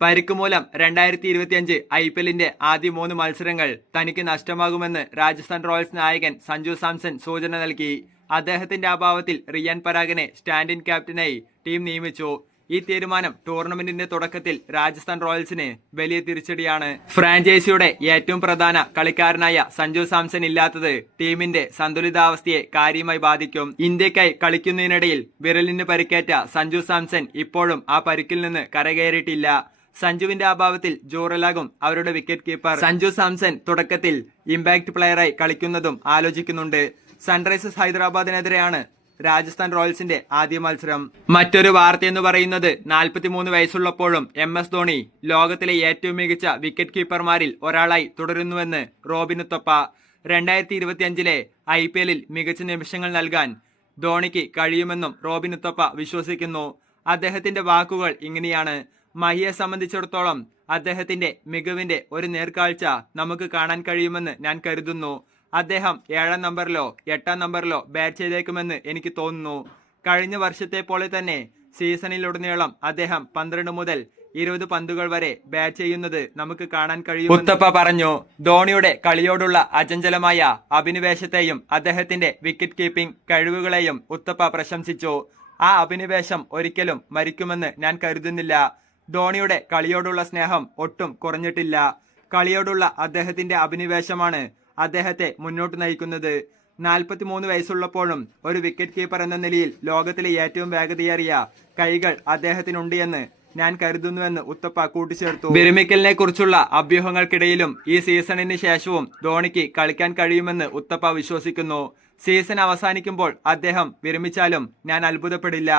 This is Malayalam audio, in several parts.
പരിക്ക് മൂലം 2025 IPLന്റെ ആദ്യ 3 മത്സരങ്ങൾ തനിക്ക് നഷ്ടമാകുമെന്ന് രാജസ്ഥാൻ റോയൽസ് നായകൻ സഞ്ജു സാംസൺ സൂചന നൽകി. അദ്ദേഹത്തിന്റെ അഭാവത്തിൽ റിയാൻ പരാഗിനെ സ്റ്റാൻഡ് ഇൻ ക്യാപ്റ്റനായി ടീം നിയമിച്ചു. ഈ തീരുമാനം ടൂർണമെന്റിന്റെ തുടക്കത്തിൽ രാജസ്ഥാൻ റോയൽസിന് വലിയ തിരിച്ചടിയാണ്. ഫ്രാഞ്ചൈസിയുടെ ഏറ്റവും പ്രധാന കളിക്കാരനായ സഞ്ജു സാംസൺ ഇല്ലാത്തത് ടീമിന്റെ സന്തുലിതാവസ്ഥയെ കാര്യമായി ബാധിക്കും. ഇന്ത്യക്കായി കളിക്കുന്നതിനിടയിൽ വിരലിന് പരിക്കേറ്റ സഞ്ജു സാംസൺ ഇപ്പോഴും ആ പരിക്കിൽ നിന്ന് കരകയറിയിട്ടില്ല. സഞ്ജുവിന്റെ അഭാവത്തിൽ ജോറലാകും അവരുടെ വിക്കറ്റ് കീപ്പർ. സഞ്ജു സാംസൺ തുടക്കത്തിൽ ഇമ്പാക്ട് പ്ലെയറായി കളിക്കുന്നതും ആലോചിക്കുന്നുണ്ട്. സൺറൈസേഴ്സ് ഹൈദരാബാദിനെതിരെയാണ് രാജസ്ഥാൻ റോയൽസിന്റെ ആദ്യ മത്സരം. മറ്റൊരു വാർത്തയെന്ന് പറയുന്നത് 43 വയസ്സുള്ളപ്പോഴും MS ധോണി ലോകത്തിലെ ഏറ്റവും മികച്ച വിക്കറ്റ് കീപ്പർമാരിൽ ഒരാളായി തുടരുന്നുവെന്ന് റോബിൻ ഉത്തപ്പ. 2025 IPLൽ മികച്ച നിമിഷങ്ങൾ നൽകാൻ ധോണിക്ക് കഴിയുമെന്നും റോബിൻ ഉത്തപ്പ വിശ്വസിക്കുന്നു. അദ്ദേഹത്തിന്റെ വാക്കുകൾ ഇങ്ങനെയാണ്: മഹിയെ സംബന്ധിച്ചിടത്തോളം അദ്ദേഹത്തിന്റെ മികവിന്റെ ഒരു നേർക്കാഴ്ച നമുക്ക് കാണാൻ കഴിയുമെന്ന് ഞാൻ കരുതുന്നു. അദ്ദേഹം 7ാം നമ്പറിലോ 8ാം നമ്പറിലോ ബാറ്റ് ചെയ്തേക്കുമെന്ന് എനിക്ക് തോന്നുന്നു. കഴിഞ്ഞ വർഷത്തെ പോലെ തന്നെ സീസണിലുടനീളം അദ്ദേഹം 12 മുതൽ 20 പന്തുകൾ വരെ ബാറ്റ് ചെയ്യുന്നത് നമുക്ക് കാണാൻ കഴിയും, ഉത്തപ്പ പറഞ്ഞു. ധോണിയുടെ കളിയോടുള്ള അചഞ്ചലമായ അഭിനിവേശത്തെയും അദ്ദേഹത്തിന്റെ വിക്കറ്റ് കീപ്പിംഗ് കഴിവുകളെയും ഉത്തപ്പ പ്രശംസിച്ചു. ആ അഭിനിവേശം ഒരിക്കലും മരിക്കുമെന്ന് ഞാൻ കരുതുന്നില്ല. ധോണിയുടെ കളിയോടുള്ള സ്നേഹം ഒട്ടും കുറഞ്ഞിട്ടില്ല. കളിയോടുള്ള അദ്ദേഹത്തിന്റെ അഭിനിവേശമാണ് അദ്ദേഹത്തെ മുന്നോട്ട് നയിക്കുന്നത്. 43 വയസ്സുള്ളപ്പോഴും ഒരു വിക്കറ്റ് കീപ്പർ എന്ന നിലയിൽ ലോകത്തിലെ ഏറ്റവും വേഗതയേറിയ കൈകൾ അദ്ദേഹത്തിനുണ്ട് എന്ന് ഞാൻ കരുതുന്നുവെന്ന് ഉത്തപ്പ കൂട്ടിച്ചേർത്തു. വിരമിക്കലിനെ കുറിച്ചുള്ള അഭ്യൂഹങ്ങൾക്കിടയിലും ഈ സീസണിന് ശേഷവും ധോണിക്ക് കളിക്കാൻ കഴിയുമെന്ന് ഉത്തപ്പ വിശ്വസിക്കുന്നു. സീസൺ അവസാനിക്കുമ്പോൾ അദ്ദേഹം വിരമിച്ചാലും ഞാൻ അത്ഭുതപ്പെടില്ല.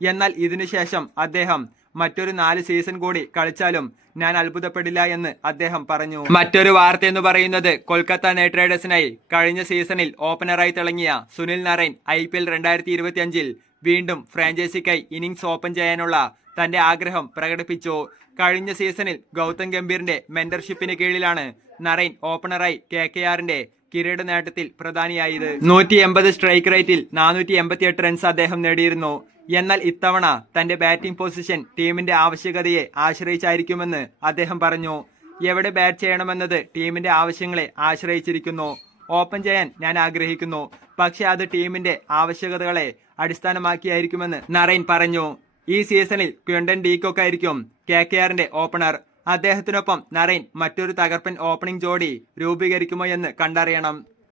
എന്നാൽ ഇതിനുശേഷം അദ്ദേഹം മറ്റൊരു 4 സീസൺ കൂടി കളിച്ചാലും ഞാൻ അത്ഭുതപ്പെടില്ല എന്ന് അദ്ദേഹം പറഞ്ഞു. മറ്റൊരു വാർത്ത എന്ന് പറയുന്നത് കൊൽക്കത്ത നൈറ്റ് റൈഡേഴ്സിനായി കഴിഞ്ഞ സീസണിൽ ഓപ്പണറായി തിളങ്ങിയ സുനിൽ നരൈൻ IPL 2025 വീണ്ടും ഫ്രാഞ്ചൈസിക്കായി ഇന്നിംഗ്സ് ഓപ്പൺ ചെയ്യാനുള്ള തന്റെ ആഗ്രഹം പ്രകടിപ്പിച്ചു. കഴിഞ്ഞ സീസണിൽ ഗൗതം ഗംഭീറിന്റെ മെന്റർഷിപ്പിന് കീഴിലാണ് നരൈൻ ഓപ്പണറായി KKRന്റെ കിരീട നേട്ടത്തിൽ പ്രധാനിയായത്. 180 സ്ട്രൈക്ക് റേറ്റിൽ 488 റൺസ് അദ്ദേഹം നേടിയിരുന്നു. എന്നാൽ ഇത്തവണ തന്റെ ബാറ്റിംഗ് പൊസിഷൻ ടീമിന്റെ ആവശ്യകതയെ ആശ്രയിച്ചായിരിക്കുമെന്ന് അദ്ദേഹം പറഞ്ഞു. എവിടെ ബാറ്റ് ചെയ്യണമെന്നത് ടീമിന്റെ ആവശ്യങ്ങളെ ആശ്രയിച്ചിരിക്കുന്നു. ഓപ്പൺ ചെയ്യാൻ ഞാൻ ആഗ്രഹിക്കുന്നു, പക്ഷെ അത് ടീമിന്റെ ആവശ്യകതകളെ അടിസ്ഥാനമാക്കിയായിരിക്കുമെന്ന് നരൈൻ പറഞ്ഞു. ഈ സീസണിൽ ക്വിന്റൻ ഡീകോക്ക് ആയിരിക്കും KKRന്റെ ഓപ്പണർ. അദ്ദേഹത്തിനൊപ്പം നരൈൻ മറ്റൊരു തകർപ്പൻ ഓപ്പണിംഗ് ജോഡി രൂപീകരിക്കുമോ എന്ന് കണ്ടറിയണം.